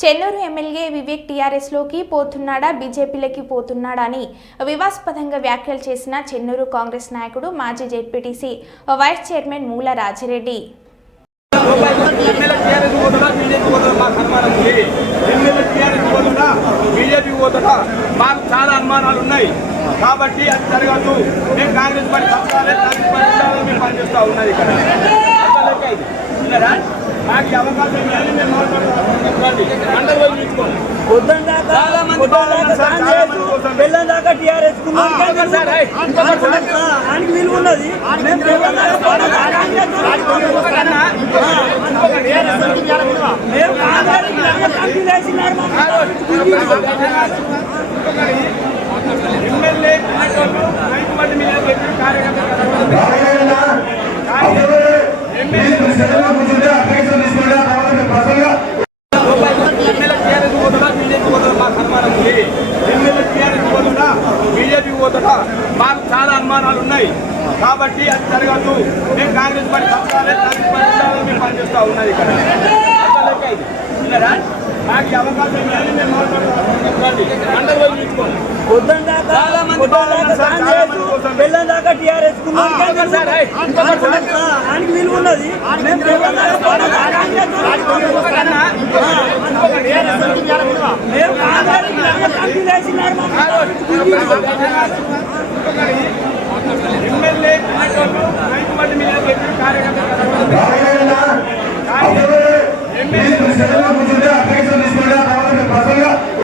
Chennur MLA Vivek టీఆర్ఎస్లోకి పోతున్నాడా బీజేపీలోకి పోతున్నాడా అని వివాదాస్పదంగా వ్యాఖ్యలు చేసిన చెన్నూరు కాంగ్రెస్ నాయకుడు మాజీ జెడ్పీటీసీ వైస్ చైర్మన్ మూల రాజిరెడ్డి. మాకు చాలా అనుమానాలు ఉన్నాయి కాబట్టి అది జరగదు. మేము కాంగ్రెస్ పార్టీ పనిచేస్తూ ఉన్నది ఇక్కడ నాకు అవకాశం దాకా టీఆర్ఎస్ విలువ ఉన్నది. ఎమ్మెల్యే రైతు బండి మీద బీజేపీ పోతుందా మాకు చాలా అనుమానాలు ఉన్నాయి కాబట్టి అది జరగదు. మేము కాంగ్రెస్ పార్టీ పనిచేస్తూ ఉన్నది ఇక్కడ నాకు అవకాశం దాకా టీఆర్ఎస్ విలువ ఉన్నది. ఎమ్మెల్యే రైతు బండి మీద కార్యకర్త